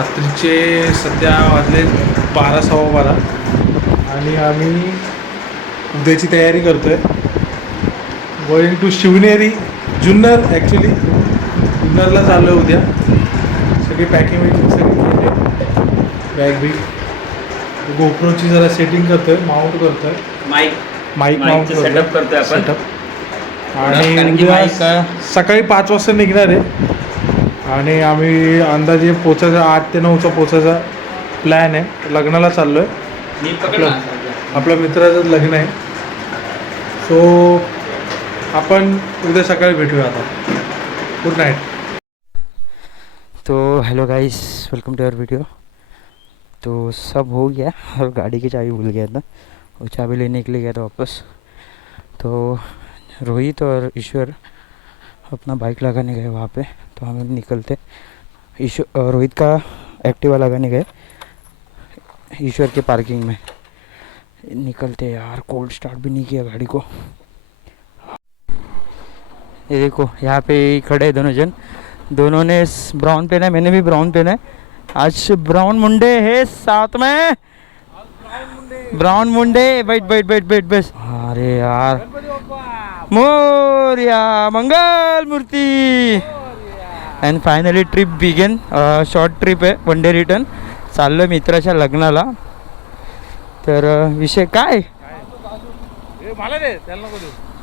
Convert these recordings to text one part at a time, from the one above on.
रात्रीचे सध्या वाजले 12:15 आणि आम्ही उद्याची तयारी करतो आहे. Going to Shivneri Junnar. Actually जुन्नरला चाललो आहे उद्या. सगळी पॅकिंग वॅकिंग सगळी केली आहे. बॅग बिग गोप्रोची जरा सेटिंग करतो आहे, माउंट करतो आहे. माईक माउंट सेटअप करतोय आपण. सेटअप. आणि उद्या सकाळी 5 वाजता निघणार आहे आणि आम्ही अंदाजे पोचायचा 8 ते 9चा पोचायचा प्लॅन आहे. लग्नाला चाललो आहे. आपल्या मित्राचं लग्न आहे. सो अपन उद्या सकाळी भेटूया. आता गुड नाइट. तो hello guys, welcome to our video. तो सब हो गया और गाड़ी की चाबी भूल गया था और चाबी लेने के लिए गया था वापस. तो रोहित और ईश्वर अपना बाइक लगाने गए वहाँ पे. तो हम निकलते. रोहित का एक्टिवा लगाने गए ईश्वर के पार्किंग में. निकलते यार, कोल्ड स्टार्ट भी नहीं किया गाड़ी को. ये देखो यहाँ पे खड़े हैं दोनों जन. दोनों ने ब्राउन पहना है, मैंने भी ब्राउन पहना है. आज ब्राउन मुंडे है साथ में. ब्राउन मुंडे. बैठ बैठ बैठ बैठ बस. अरे यार, मोरया मंगल मूर्ति. And finally trip begin. Short trip आहे, वन डे रिटर्न. चाललो मित्राच्या लग्नाला. तर विषय काय,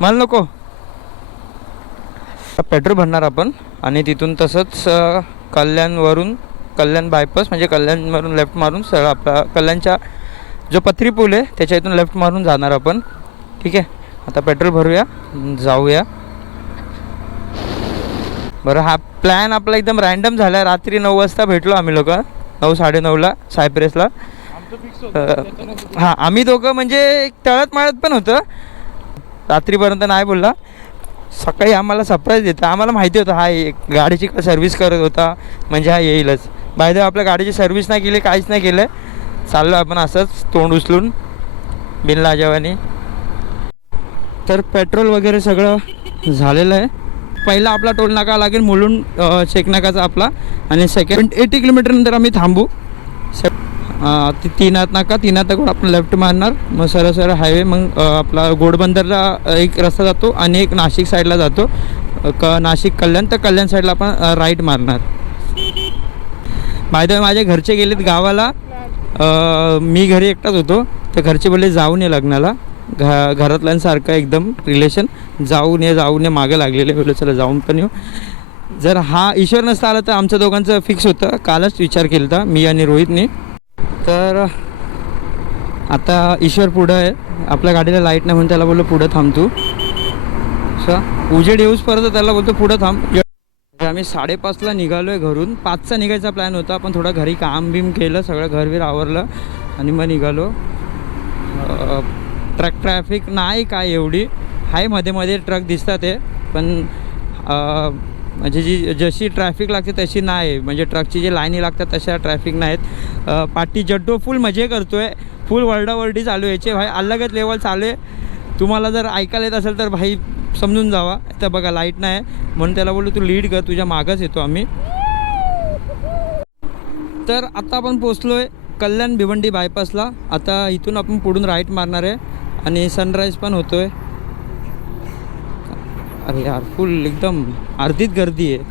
मला नको. पेट्रोल भरणार आपण आणि तिथून तसंच कल्याण बायपास म्हणजे कल्याणवरून लेफ्ट मारून सरळ आपला कल्याणच्या जो पथरी पूल आहे त्याच्या इथून लेफ्ट मारून जाणार आपण. ठीक आहे, आता पेट्रोल भरूया, जाऊया. बरं, हा प्लॅन आपला एकदम रॅन्डम झाला आहे. रात्री 9 वाजता भेटलो आम्ही लोक, 9-9:30ला सायप्रेसला. हां, आम्ही दोघं म्हणजे तळत माळत पण होतं. रात्रीपर्यंत नाही बोलला. सकाळी आम्हाला सरप्राईज देतं. आम्हाला माहिती होतं हा गाडीची सर्व्हिस करत होता म्हणजे हा येईलच. बाय आपल्या गाडीची सर्व्हिस नाही केली, काहीच नाही केलं. चाललो आपण असंच तोंड उचलून बिनलाजवानी. तर पेट्रोल वगैरे सगळं झालेलं आहे. पहिला आपला टोल नाका लागेल मुलुंड चेक नाकाचा आपला. आणि सेकंड 80 किलोमीटर नंतर आम्ही थांबू. तीनात नाका, तीनातकडून आपण लेफ्ट मारणार. मग सरळ हायवे. मग आपला घोडबंदरला एक रस्ता जातो आणि एक नाशिक साईडला जातो. नाशिक कल्याण. तर कल्याण साईडला आपण राईट मारणार. बाय माझे घरचे गेलेत गावाला. मी घरी एकटाच होतो. तर घरचे बोलले जाऊन ये लग्नाला. घरातल्यांसारखं एकदम रिलेशन. जाऊन ये मागे लागलेले. बोलले चला जाऊन पण येऊ. जर हा ईश्वर नसता आला तर आमच्या दोघांचं फिक्स होतं. कालच विचार केला होता मी आणि रोहितने. तर आता ईश्वर पुढं आहे. आपल्या गाडीला लाईट नाही म्हणून त्याला बोललो पुढं थांब तू. उजेड येऊच परत त्याला बोलतो पुढं थांब. आम्ही 5:30ला निघालो आहे घरून. 5चा निघायचा प्लॅन होता, पण थोडं घरी काम बिम केलं, सगळं घरवीर आवरलं आणि मग निघालो. ट्रॅफिक नाही काय एवढी आहे, मध्ये ट्रक दिसतात आहे, पण म्हणजे जशी ट्रॅफिक लागते तशी नाही. म्हणजे ट्रकची जी लाईनी लागतात तशा ट्रॅफिक नाहीत. पाठी जड्डो फुल मजे करतो आहे. फुल वरडावरडी चालू यायचे भाई, अलगच लेवल चालू आहे. तुम्हाला जर ऐकायला येत असेल तर भाई समजून जावा. तर बघा लाईट नाही म्हणून त्याला बोललो तू लीड कर, तुझ्या मागच येतो आम्ही. तर आता आपण पोचलो आहे कल्याण भिवंडी बायपासला. आता इथून आपण पुढून राईट मारणार आहे आणि सनराईज पण होतो आहे. अरे यार, फुल एकदम अर्धीच गर्दी आहे.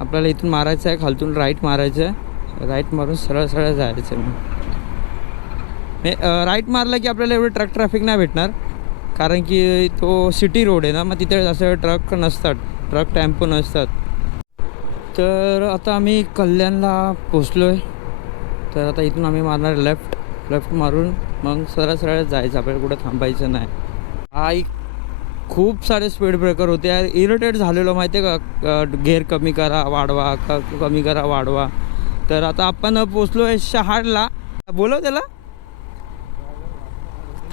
आपल्याला इथून मारायचं आहे, खालतून राईट मारायचं आहे. राईट मारून सरळ जायचं आहे. राईट मारलं की आपल्याला एवढं ट्रॅफिक नाही भेटणार, कारण की तो सिटी रोड आहे ना. मग तिथे असं ट्रक नसतात, ट्रक टेम्पो नसतात. तर आता आम्ही कल्याणला पोचलो आहे. तर आता इथून आम्ही मारणार लेफ्ट मारून मग सरळ जायचं. आपल्याला कुठं थांबायचं नाही. खूप सारे स्पीड ब्रेकर होते यार. इरिटेट झालेलो माहिती आहे का. गेअर कमी करा वाढवा, कमी करा वाढवा. तर आता आपण पोचलो आहे शहाडला. बोलव त्याला.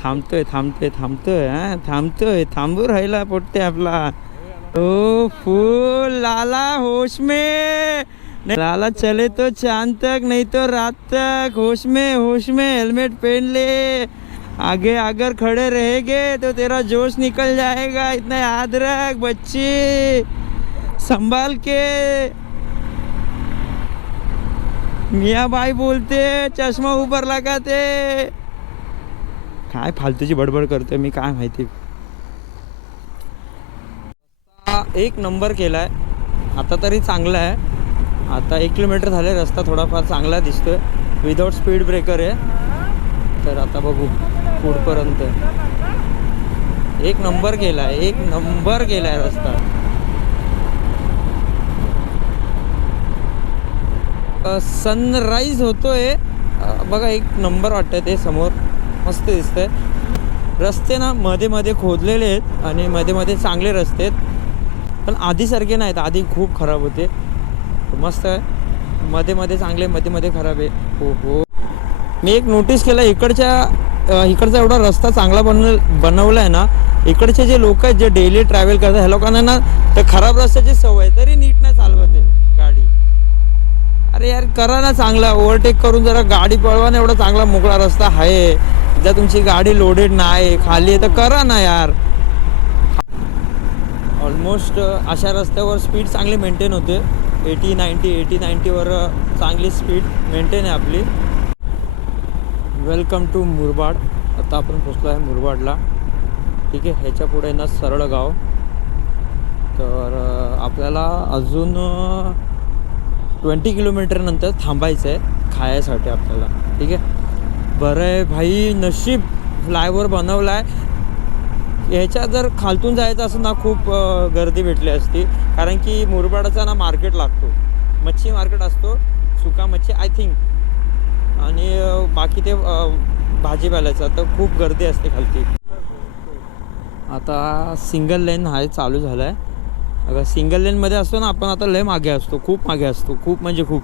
थांबतोय थांबू राहिला पोट्टे आपला. ओ फुल लाला होश में. लाला चले तो चांद तक नहीं तो रात तक. होश में हेलमेट पहन ले. आगे अगर खड़े रहेंगे तो तेरा जोश निकल जाएगा. इतना याद रख बच्ची, संभाल के. मिया बाई बोलते चष्मा उभारला का ते काय फालतूची बडबड करतोय मी काय माहिती. एक नंबर केलाय आता तरी चांगला आहे. आता 1 किलोमीटर झाले रस्ता थोडाफार चांगला दिसतोय विदाउट स्पीड ब्रेकर आहे. तर आता बघू पुढपर्यंत एक नंबर केलाय रस्ता. सनराईज होतोय बघा एक नंबर वाटतंय ते समोर मस्त दिसतंय. रस्ते ना मध्ये मध्ये खोदलेले आहेत आणि मध्ये मध्ये चांगले रस्ते आहेत पण आधीसारखे नाहीत. आधी खूप खराब होते. मस्त आहे मध्ये मध्ये चांगले मध्ये मध्ये खराब आहे. हो मी एक नोटीस केलं इकडचा एवढा रस्ता चांगला बनवला आहे ना. इकडचे जे लोक आहेत जे डेली ट्रॅव्हल करतात ह्या लोकांना ना तर खराब रस्त्याची सवय तरी नीट नाही चालवते गाडी. अरे यार करा ना चांगला ओव्हरटेक करून जरा गाडी पळवा ना. एवढा चांगला मोकळा रस्ता आहे जर तुमची गाडी लोडेड नाही खाली आहे तर करा ना यार. ऑलमोस्ट अशा रस्त्यावर स्पीड चांगली मेंटेन होते 80-90 वर चांगली स्पीड मेंटेन आहे आपली. Welcome to Murbad. आता आपण पोचलो आहे मुरबाडला. ठीक आहे ह्याच्या पुढे ना सरळ गाव. तर आपल्याला अजून 20 किलोमीटर नंतर थांबायचं आहे खायासाठी आपल्याला. ठीक आहे बरं आहे भाई नशीब फ्लायओव्हर बनवला आहे. ह्याच्या जर खालतून जायचं असं ना खूप गर्दी भेटली असती कारण की मुरबाडाचा ना मार्केट लागतो. मच्छी मार्केट असतो सुका मच्छी आय थिंक आणि बाकी ते भाजीपाल्याचं तर खूप गर्दी असते खालती. आता सिंगल लेन हा चालू झाला आहे. अगर सिंगल लेनमध्ये असतो ना आपण आता लय मागे असतो खूप मागे असतो खूप म्हणजे खूप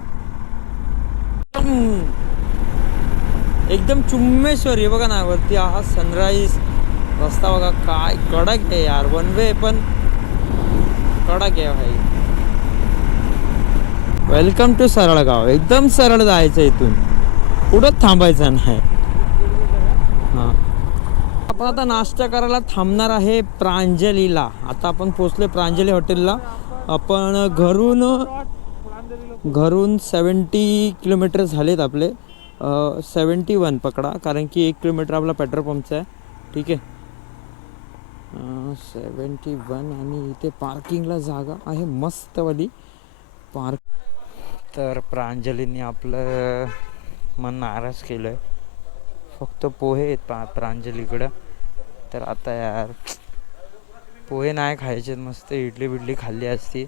एकदम चुम्मेश्वरी बघा ना वरती हा सनराईज रस्ता बघा काय कडक आहे यार. वन वे पण कडक आहे भाई. Welcome to Saralgaon. एकदम सरळ जायचं इथून कुठंच थांबायचं नाही. हां आपण आता नाश्ता करायला थांबणार आहे प्रांजलीला. आता आपण पोचले प्रांजली हॉटेलला. आपण घरून 70 किलोमीटर झालेत आपले. 71 पकडा कारण की 1 किलोमीटर आपला पेट्रोल पंपचा आहे. ठीक आहे 71 आणि इथे पार्किंगला जागा आहे मस्तवाली पार्क. तर प्रांजलीने आपलं मन नाराज केलं आहे. फक्त पोहे आहेत प्रांजलीकडं. तर आता यार पोहे नाही खायचे मस्त इडली बिडली खाल्ली असती.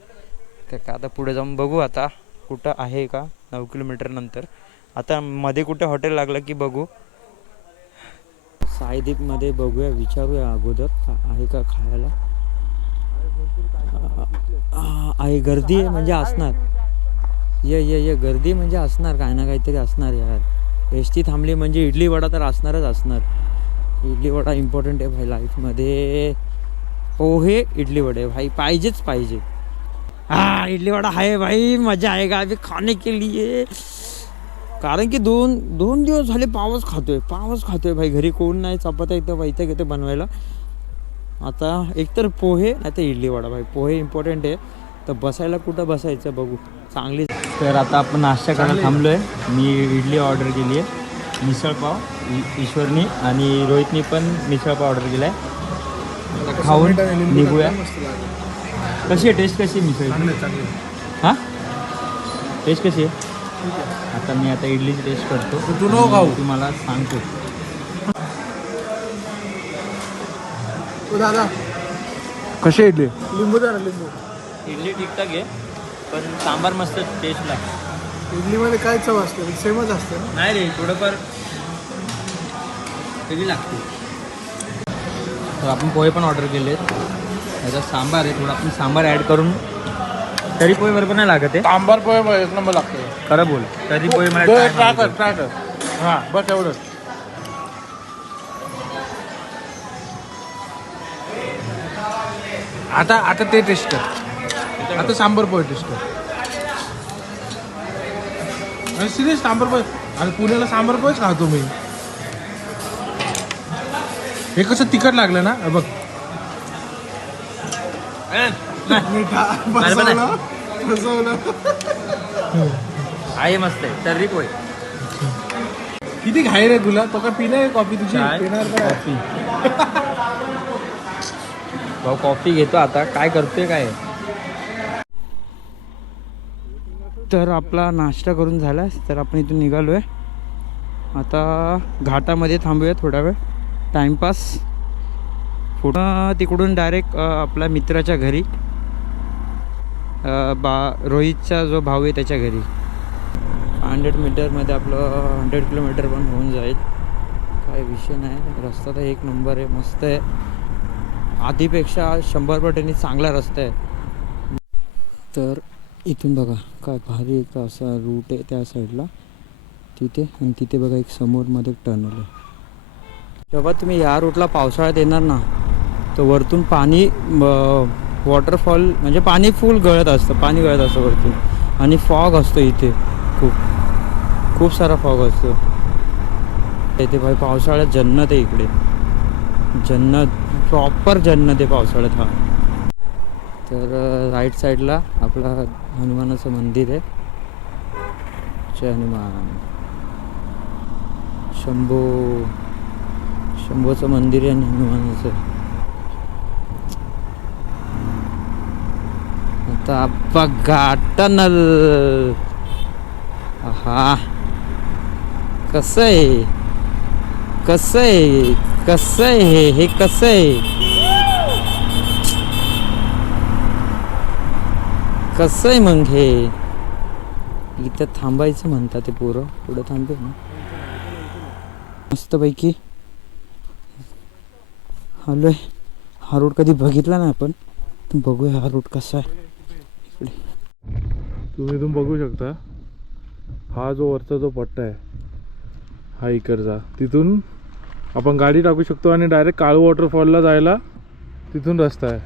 तर का आता पुढे जाऊन बघू आता कुठं आहे का 9 किलोमीटर नंतर. आता मध्ये कुठे हॉटेल लागलं की बघू. साईदीपमध्ये बघूया विचारूया अगोदर आहे का खायला. आहे गर्दी आहे म्हणजे असणार. ये गर्दी म्हणजे असणार काय ना काहीतरी असणार यार. एस टी थांबली म्हणजे इडली वडा तर असणारच असणार. इडली वडा इम्पॉर्टंट आहे भाई लाईफमध्ये. पोहे इडली वडे भाई पाहिजेच पाहिजे. हाँ इडली वडा है भाई मजा आएगा अभी खाने के लिए. कारण की दोन दिवस झाले पावच खातोय भाई. घरी कोण नाही चपात्या इथं वैताग येते बनवायला. आता एकतर पोहे नाही तर इडली वडा भाई. पोहे इम्पॉर्टंट आहे. तर बसायला कुठं बसायचं बघू चांगली. तर आता आपण नाश्ता करायला थांबलो आहे. मी इडली ऑर्डर केली आहे. मिसळपाव ईश्वरनी आणि रोहितनी पण मिसळपाव ऑर्डर केला आहे. खाऊन निघूया. कशी आहे टेस्ट कशी आहे मिसळ. हां टेस्ट कशी आहे. आता इडलीची टेस्ट करतो. तुम्हाला सांगतो. दादा कशी इडली. लिंबू इडली ठीकठाक आहे पण सांबार मस्त टेस्ट लागते. इडलीमध्ये काय चव असते सेमच असते नाही रे थोडंफार वेगळी लागते. तर आपण पोहे पण ऑर्डर केले. त्याच्यात सांबार आहे थोडं आपण सांबार ॲड करून तरी पोहे बरोबर नाही लागत आहे. सांबार पोहे एक नंबर लागते. खरं बोल तरी पोहे मला ट्राय कर. हां बस एवढंच. आता ते टेस्ट कर. आता सांबार पोहे टेस्ट कर. आणि सिरियस सांबार पोहे. आणि पुण्याला सांबार पोहेच खातो मी. हे कसं तिखट लागलं ना बघ. आहे मस्त आहे तर्री पोहे. किती घाई रे तुला? तो का पिणार कॉफी तुझी? काय? पिणार का? कॉफी. भाऊ कॉफी घेतो आता. काय करतोय काय? तर आपला नाश्ता करून झाला. तर आपण इथून निघालो आहे. आता घाटामध्ये थांबूया थोडा वेळ टाईमपास. पुढं तिकडून डायरेक्ट आपल्या मित्राच्या घरी, रोहितचा जो भाऊ आहे त्याच्या घरी. 100 मीटरमध्ये आपलं 100 किलोमीटर पण होऊन जाईल. काय विषय नाही. रस्ता तर एक नंबर आहे, मस्त आहे. आधीपेक्षा 100 पटीने चांगला रस्ता आहे. तर इथून बघा काय भारी एक असा रूट आहे त्या साईडला तिथे. आणि तिथे बघा एक समोर मध्ये टनल आहे. जेव्हा तुम्ही या रूटला पावसाळ्यात येणार ना, तर वरतून पाणी वॉटरफॉल म्हणजे पाणी फुल गळत असतं, पाणी गळत असतं वरतून. आणि फॉग असतो इथे, खूप खूप सारा फॉग असतो इथे. भाई पावसाळ्यात जन्नत आहे इकडे, जन्नत, प्रॉपर जन्नत आहे पावसाळ्यात. हा तर राईट साईडला आपला हनुमानाचं मंदिर आहे. जय हनुमान. शंभूचं मंदिर आहे आणि हनुमानाचं. आता बघा टनल. हा कसं आहे, कसं आहे, कसं आहे हे, कसं आहे, कसं आहे मग हे. इथं थांबायचं म्हणतात ते पोरं. पुढं थांबते ना मस्तपैकी. आलो आहे. हा रूट कधी बघितला ना आपण, बघूया हा रूट कसा आहे इकडे. तुम्ही इथून बघू शकता हा जो वरचा जो पट्टा आहे हा इकडचा. तिथून आपण गाडी टाकू शकतो आणि डायरेक्ट काळू वॉटरफॉलला जायला तिथून रस्ता आहे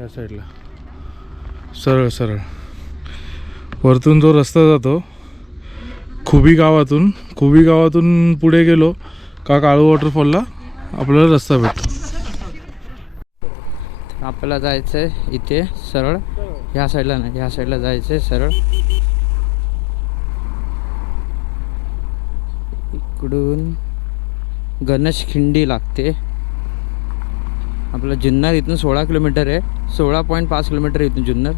या साईडला. सरळ सरळ वरतून जो रस्ता जातो खुबी गावातून पुढे गेलो का काळू वॉटरफॉलला आपल्याला रस्ता भेटतो. आपल्याला जायचं आहे इथे सरळ, ह्या साईडला नाही, ह्या साईडला जायचं आहे सरळ. इकडून गणेशखिंडी लागते. आपलं जुन्नर इथून 16 किलोमीटर आहे, 16.5 किलोमीटर इथून जुन्नर.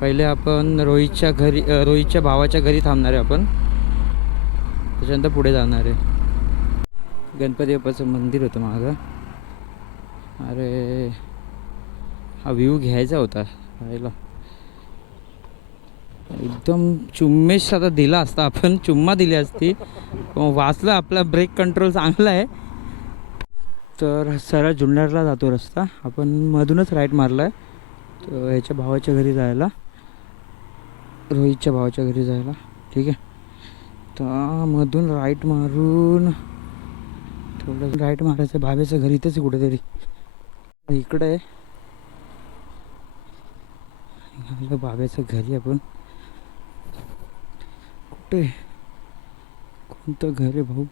पहिले आपण रोहितच्या भावाच्या घरी थांबणार आहे आपण, त्याच्यानंतर पुढे जाणार आहे. गणपती बाप्पाचं मंदिर होतं मागं. अरे हा व्ह्यू घ्यायचा होता राहिला. एकदम चुम्मेश आता दिला असता आपण, चुम्मा दिली असती, पण वाचलं. आपला ब्रेक कंट्रोल चांगला आहे. तर सरळ जुन्नरला जातो रस्ता. आपण मधूनच राईट मारला आहे तर ह्याच्या भावाच्या घरी जायला, रोहितच्या भावाच्या घरी जायला. ठीक आहे, तर मधून राईट मारून थोडं राईट मारायचं. भावेचं घर इथेच कुठेतरी इकडे आहे. भावेचं घरी आपण कुठे, कोणतं घर आहे भाऊ?